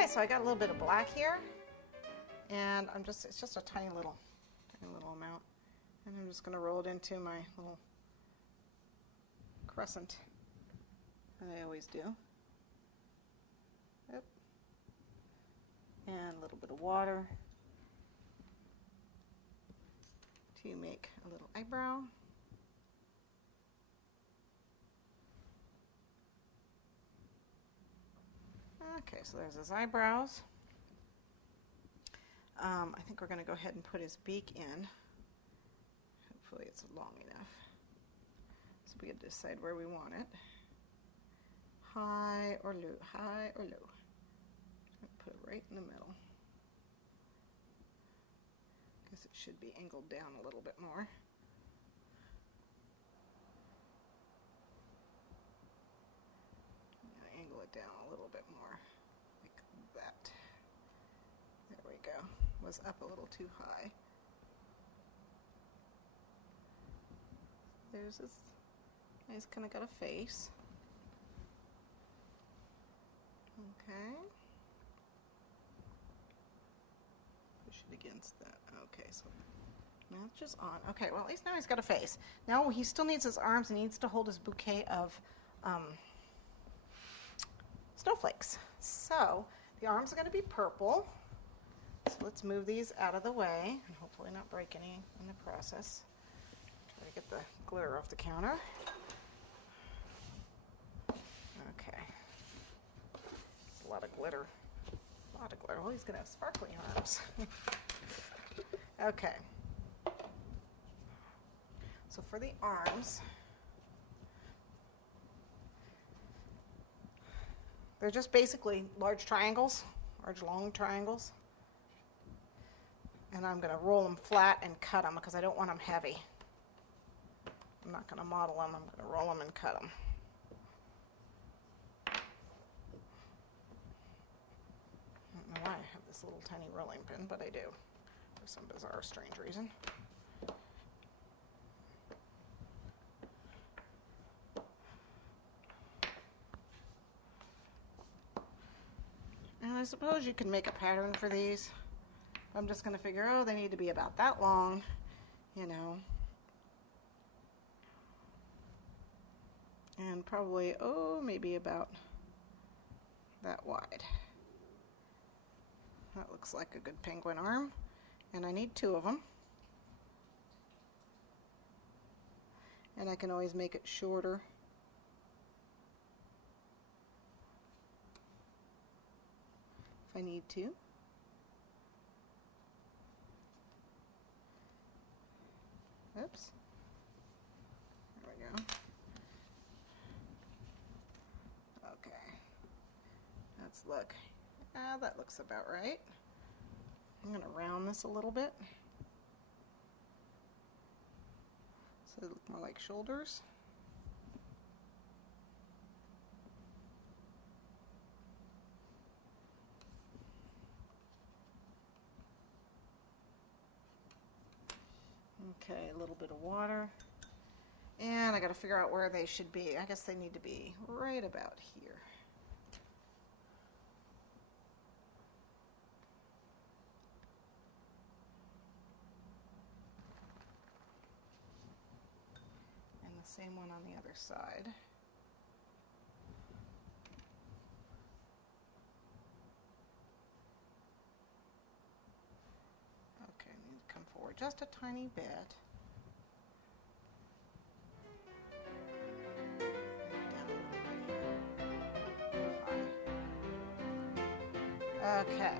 Okay, so I got a little bit of black here, and it's just a tiny little amount. And I'm just going to roll it into my little crescent that I always do. Yep. And a little bit of water to make a little eyebrow. Okay, so there's his eyebrows. I think we're going to go ahead and put his beak in. Hopefully it's long enough. So we get to decide where we want it. High or low, high or low. Put it right in the middle. Guess it should be angled down a little bit more. Angle it down a little bit more, like that. There we go. Was up a little too high. There's his, he's kind of got a face. Okay. Push it against that. Okay, so match is on. Okay, well, at least now he's got a face. Now he still needs his arms and he needs to hold his bouquet of snowflakes. So the arms are going to be purple. So let's move these out of the way and hopefully not break any in the process. Try to get the glitter off the counter. Okay. It's a lot of glitter. A lot of glitter. Well, he's going to have sparkly arms. Okay. So for the arms, they're just basically large triangles, large long triangles. And I'm going to roll them flat and cut them because I don't want them heavy. I'm not going to model them, I'm going to roll them and cut them. I don't know why I have this little tiny rolling pin, but I do, for some bizarre, strange reason. And I suppose you can make a pattern for these. I'm just going to figure, oh, they need to be about that long, you know. And probably, oh, maybe about that wide. That looks like a good penguin arm. And I need 2 of them. And I can always make it shorter. If I need to. Oops. There we go. Okay. Let's look. That looks about right. I'm going to round this a little bit. So they look more like shoulders. Okay, a little bit of water. And I got to figure out where they should be. I guess they need to be right about here. And the same one on the other side. Okay, I need to come forward just a tiny bit. Okay,